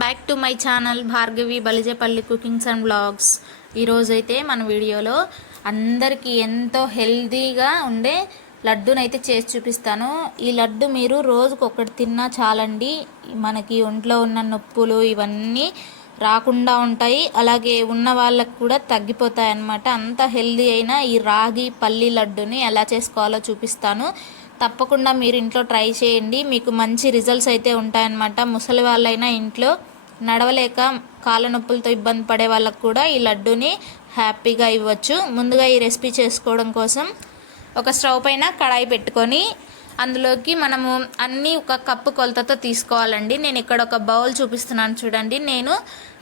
Back to my channel Bhargavi Balijepalli cookings and blogs ఈరోజైతే మన వీడియోలో అందరికీ ఎంతో హెల్దీగా ఉండే లడ్డునైతే చేసి చూపిస్తాను. ఈ లడ్డు మీరు రోజుకు ఒకటి తిన్నా చాలండి. మనకి ఒంట్లో ఉన్న నొప్పులు ఇవన్నీ రాకుండా ఉంటాయి. అలాగే ఉన్న వాళ్ళకు కూడా తగ్గిపోతాయి అన్నమాట అంత హెల్దీ అయిన ఈ రాగి పల్లి లడ్డుని ఎలా చేసుకోవాలో చూపిస్తాను. తప్పకుండా మీరు ఇంట్లో ట్రై చేయండి. మీకు మంచి రిజల్ట్స్ అయితే ఉంటాయన్నమాట. ముసలి వాళ్ళైనా ఇంట్లో నడవలేక కాళ్ళ నొప్పులతో ఇబ్బంది పడే వాళ్ళకు కూడా ఈ లడ్డూని హ్యాపీగా ఇవ్వచ్చు. ముందుగా ఈ రెసిపీ చేసుకోవడం కోసం ఒక స్టవ్ పైన కడాయి పెట్టుకొని అందులోకి మనము అన్నీ ఒక కప్పు కొలతతో తీసుకోవాలండి. నేను ఇక్కడ ఒక బౌల్ చూపిస్తున్నాను చూడండి. నేను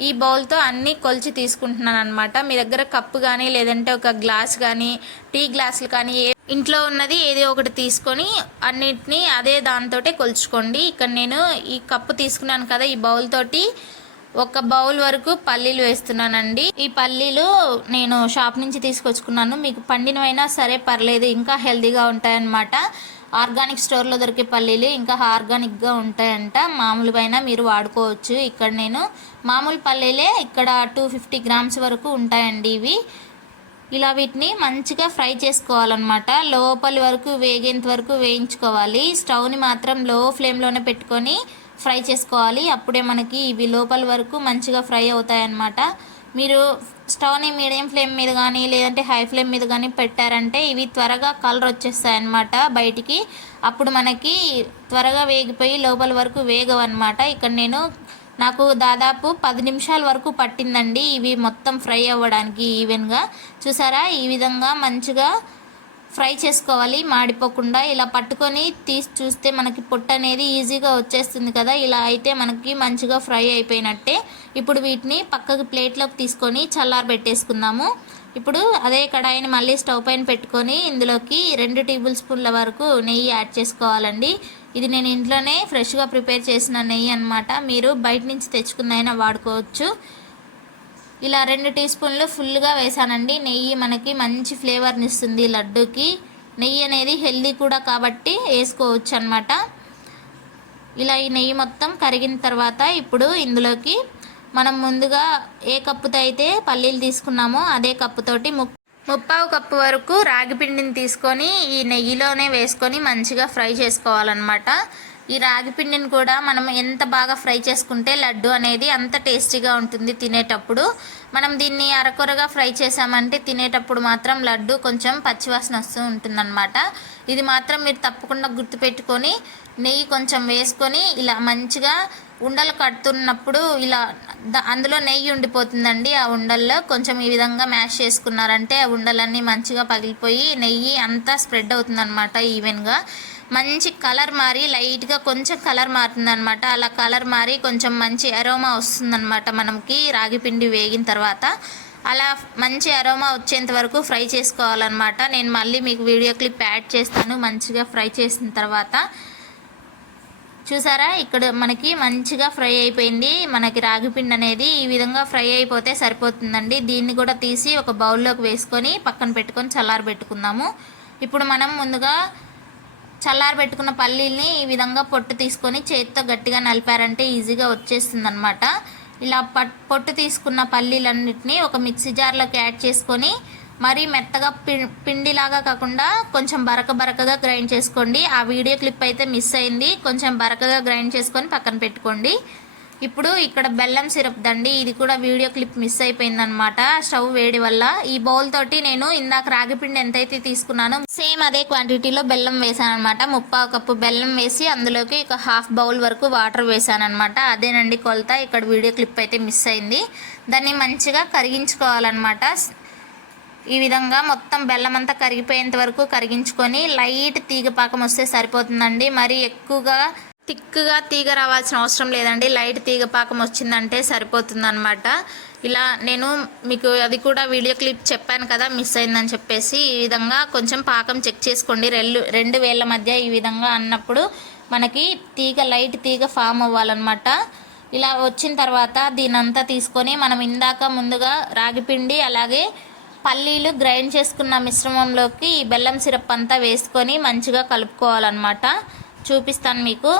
ఈ బౌల్తో అన్నీ కొలిచి తీసుకుంటున్నాను అనమాట మీ దగ్గర కప్పు కానీ లేదంటే ఒక గ్లాస్ కానీ టీ గ్లాసులు కానీ ఏ ఇంట్లో ఉన్నది ఏదో ఒకటి తీసుకొని అన్నిటినీ అదే దాంతో కొలుచుకోండి. ఇక్కడ నేను ఈ కప్పు తీసుకున్నాను కదా ఈ బౌల్ తోటి ఒక బౌల్ వరకు పల్లీలు వేస్తున్నానండి. ఈ పల్లీలు నేను షాప్ నుంచి తీసుకొచ్చుకున్నాను. మీకు పండినవైనా సరే పర్లేదు ఇంకా హెల్తీగా ఉంటాయన్నమాట. ఆర్గానిక్ స్టోర్లో దొరికే పల్లీలు ఇంకా ఆర్గానిక్గా ఉంటాయంట. మామూలువైనా మీరు వాడుకోవచ్చు. ఇక్కడ నేను మామూలు పల్లీలే ఇక్కడ టూ ఫిఫ్టీ గ్రామ్స్ వరకు ఉంటాయండి ఇవి. ఇలా వీటిని మంచిగా ఫ్రై చేసుకోవాలన్నమాట. లోపలి వరకు వేగేంత వరకు వేయించుకోవాలి. స్టవ్ని మాత్రం లో ఫ్లేమ్లోనే పెట్టుకొని ఫ్రై చేసుకోవాలి. అప్పుడే మనకి ఇవి లోపల వరకు మంచిగా ఫ్రై అవుతాయన్నమాట. మీరు స్టవ్ని మీడియం ఫ్లేమ్ మీద కానీ లేదంటే హై ఫ్లేమ్ మీద కానీ పెట్టారంటే ఇవి త్వరగా కలర్ వచ్చేస్తాయి అన్నమాట బయటికి. అప్పుడు మనకి త్వరగా వేగిపోయి లోపల వరకు వేగవన్నమాట. ఇక్కడ నేను నాకు దాదాపు పది నిమిషాల వరకు పట్టిందండి. ఇవి మొత్తం ఫ్రై అవ్వడానికి ఈవెన్గా. చూసారా? ఈ విధంగా మంచిగా ఫ్రై చేసుకోవాలి. మాడిపోకుండా ఇలా పట్టుకొని తీసి చూస్తే మనకి పొట్టు అనేది ఈజీగా వచ్చేస్తుంది కదా. ఇలా అయితే మనకి మంచిగా ఫ్రై అయిపోయినట్టే. ఇప్పుడు వీటిని పక్కకు ప్లేట్లోకి తీసుకొని చల్లారబెట్టేసుకుందాము. ఇప్పుడు అదే కడాయిని మళ్ళీ స్టవ్ పైన పెట్టుకొని ఇందులోకి రెండు టేబుల్ స్పూన్ల వరకు నెయ్యి యాడ్ చేసుకోవాలండి. ఇది నేను ఇంట్లోనే ఫ్రెష్గా ప్రిపేర్ చేసిన నెయ్యి అనమాట మీరు బయట నుంచి తెచ్చుకున్నైనా వాడుకోవచ్చు. ఇలా రెండు టీ స్పూన్లు ఫుల్గా వేసానండి. నెయ్యి మనకి మంచి ఫ్లేవర్ని ఇస్తుంది లడ్డూకి. నెయ్యి అనేది హెల్దీ కూడా కాబట్టి వేసుకోవచ్చు అనమాట ఇలా ఈ నెయ్యి మొత్తం కరిగిన తర్వాత ఇప్పుడు ఇందులోకి మనం ముందుగా ఏ కప్పుతో అయితే పల్లీలు తీసుకున్నామో అదే కప్పుతోటి ము ముప్పావు కప్పు వరకు రాగి పిండిని తీసుకొని ఈ నెయ్యిలోనే వేసుకొని మంచిగా ఫ్రై చేసుకోవాలన్నమాట. ఈ రాగి పిండిని కూడా మనం ఎంత బాగా ఫ్రై చేసుకుంటే లడ్డు అనేది అంత టేస్టీగా ఉంటుంది తినేటప్పుడు. మనం దీన్ని అరకొరగా ఫ్రై చేసామంటే తినేటప్పుడు మాత్రం లడ్డు కొంచెం పచ్చివాసన వస్తూ ఉంటుందన్నమాట. ఇది మాత్రం మీరు తప్పకుండా గుర్తుపెట్టుకొని నెయ్యి కొంచెం వేసుకొని ఇలా మంచిగా ఉండలు కడుతున్నప్పుడు ఇలా అందులో నెయ్యి ఉండిపోతుందండి. ఆ ఉండల్లో కొంచెం ఈ విధంగా మ్యాష్ చేసుకున్నారంటే ఆ ఉండలన్నీ మంచిగా పగిలిపోయి నెయ్యి అంతా స్ప్రెడ్ అవుతుందన్నమాట ఈవెన్గా. మంచి కలర్ మారి లైట్గా కొంచెం కలర్ మారుతుందనమాట అలా కలర్ మారి కొంచెం మంచి అరోమా వస్తుందన్నమాట మనకి రాగిపిండి వేగిన తర్వాత. అలా మంచి అరోమా వచ్చేంత వరకు ఫ్రై చేసుకోవాలన్నమాట. నేను మళ్ళీ మీకు వీడియో క్లిప్ యాడ్ చేస్తాను. మంచిగా ఫ్రై చేసిన తర్వాత చూసారా? ఇక్కడ మనకి మంచిగా ఫ్రై అయిపోయింది. మనకి రాగిపిండి అనేది ఈ విధంగా ఫ్రై అయిపోతే సరిపోతుందండి. దీన్ని కూడా తీసి ఒక బౌల్లోకి వేసుకొని పక్కన పెట్టుకొని చల్లారబెట్టుకుందాము ఇప్పుడు మనం ముందుగా చల్లారబెట్టుకున్న పల్లీల్ని ఈ విధంగా పొట్టు తీసుకొని చేతితో గట్టిగా నలిపారంటే ఈజీగా వచ్చేస్తుంది అనమాట ఇలా పట్ పొట్టు తీసుకున్న పల్లీలన్నిటిని ఒక మిక్సీ జార్లోకి యాడ్ చేసుకొని మరీ మెత్తగా పి పిండిలాగా కాకుండా కొంచెం బరక బరకగా గ్రైండ్ చేసుకోండి. ఆ వీడియో క్లిప్ అయితే మిస్ అయింది. కొంచెం బరకగా గ్రైండ్ చేసుకొని పక్కన పెట్టుకోండి. ఇప్పుడు ఇక్కడ బెల్లం సిరప్ దండి. ఇది కూడా వీడియో క్లిప్ మిస్ అయిపోయిందనమాట స్టవ్ వేడి వల్ల. ఈ బౌల్ తోటి నేను ఇందాక రాగిపిండి ఎంతైతే తీసుకున్నానో సేమ్ అదే క్వాంటిటీలో బెల్లం వేసాను అనమాట ముప్పావు కప్పు బెల్లం వేసి అందులోకి ఒక హాఫ్ బౌల్ వరకు వాటర్ వేసాను అనమాట అదేనండి కొలత. ఇక్కడ వీడియో క్లిప్ అయితే మిస్ అయింది. దాన్ని మంచిగా కరిగించుకోవాలన్నమాట. ఈ విధంగా మొత్తం బెల్లం అంతా కరిగిపోయేంత వరకు కరిగించుకొని లైట్ తీగ పాకం వస్తే సరిపోతుందండి. మరి ఎక్కువగా థిక్గా తీగ రావాల్సిన అవసరం లేదండి. లైట్ తీగ పాకం వచ్చిందంటే సరిపోతుందన్నమాట. ఇలా నేను మీకు అది కూడా వీడియో క్లిప్ చెప్పాను కదా మిస్ అయిందని చెప్పేసి ఈ విధంగా కొంచెం పాకం చెక్ చేసుకోండి. రెండు రెండు వేల మధ్య ఈ విధంగా అన్నప్పుడు మనకి తీగ లైట్ తీగ ఫామ్ అవ్వాలన్నమాట. ఇలా వచ్చిన తర్వాత దీనంతా తీసుకొని మనం ఇందాక ముందుగా రాగిపిండి అలాగే పల్లీలు గ్రైండ్ చేసుకున్న మిశ్రమంలోకి ఈ బెల్లం సిరప్ అంతా వేసుకొని మంచిగా కలుపుకోవాలన్నమాట. చూపిస్తాను మీకు.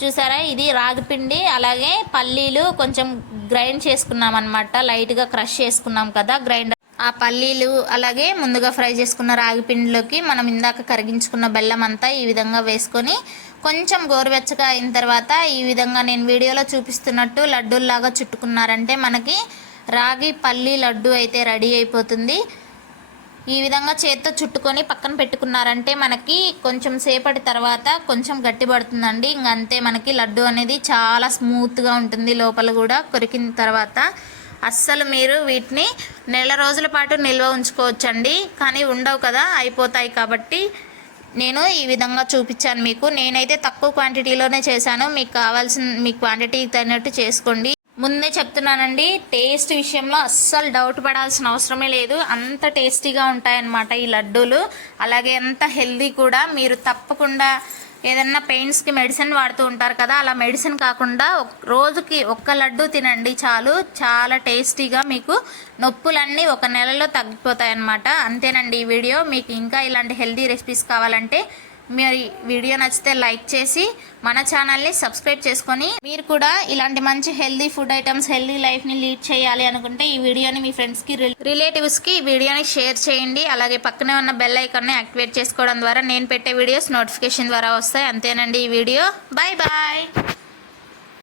చూసారా? ఇది రాగిపిండి అలాగే పల్లీలు కొంచెం గ్రైండ్ చేసుకున్నాం అనమాట లైట్గా క్రష్ చేసుకున్నాం కదా గ్రైండర్ ఆ పల్లీలు అలాగే ముందుగా ఫ్రై చేసుకున్న రాగిపిండిలోకి మనం ఇందాక కరిగించుకున్న బెల్లం అంతా ఈ విధంగా వేసుకొని కొంచెం గోరువెచ్చగా అయిన తర్వాత ఈ విధంగా నేను వీడియోలో చూపిస్తున్నట్టు లడ్డూల్లాగా చుట్టుకున్నారంటే మనకి రాగి పల్లి లడ్డు అయితే రెడీ అయిపోతుంది. ఈ విధంగా చేత్తో చుట్టుకొని పక్కన పెట్టుకున్నారంటే మనకి కొంచెం సేపటి తర్వాత కొంచెం గట్టి పడుతుందండి. ఇంక అంతే మనకి లడ్డు అనేది చాలా స్మూత్గా ఉంటుంది లోపల కూడా కొరికిన తర్వాత. అస్సలు మీరు వీటిని నెల రోజుల పాటు నిల్వ ఉంచుకోవచ్చండి. కానీ ఉండవు కదా అయిపోతాయి కాబట్టి నేను ఈ విధంగా చూపించాను మీకు. నేనైతే తక్కువ క్వాంటిటీలోనే చేశాను. మీకు కావాల్సిన మీ క్వాంటిటీ తగినట్టు చేసుకోండి. ముందే చెప్తున్నానండి టేస్ట్ విషయంలో అస్సలు డౌట్ పడాల్సిన అవసరమే లేదు. అంత టేస్టీగా ఉంటాయన్నమాట ఈ లడ్డూలు. అలాగే ఎంత హెల్దీ కూడా మీరు తప్పకుండా ఏదన్నా పెయిన్స్కి మెడిసిన్ వాడుతూ ఉంటారు కదా అలా మెడిసిన్ కాకుండా రోజుకి ఒక్క లడ్డు తినండి చాలు. చాలా టేస్టీగా మీకు నొప్పులన్నీ ఒక నెలలో తగ్గిపోతాయి అన్నమాట అంతేనండి ఈ వీడియో. మీకు ఇంకా ఇలాంటి హెల్దీ రెసిపీస్ కావాలంటే మరి వీడియో నచ్చితే లైక్ చేసి మన ఛానల్ని సబ్స్క్రైబ్ చేసుకొని మీరు కూడా ఇలాంటి మంచి హెల్దీ ఫుడ్ ఐటమ్స్ హెల్దీ లైఫ్ని లీడ్ చేయాలి అనుకుంటే ఈ వీడియోని మీ ఫ్రెండ్స్కి రిలేటివ్స్కి ఈ వీడియోని షేర్ చేయండి. అలాగే పక్కనే ఉన్న బెల్ ఐకాన్ని యాక్టివేట్ చేసుకోవడం ద్వారా నేను పెట్టే వీడియోస్ నోటిఫికేషన్ ద్వారా వస్తాయి. అంతేనండి ఈ వీడియో. Bye bye.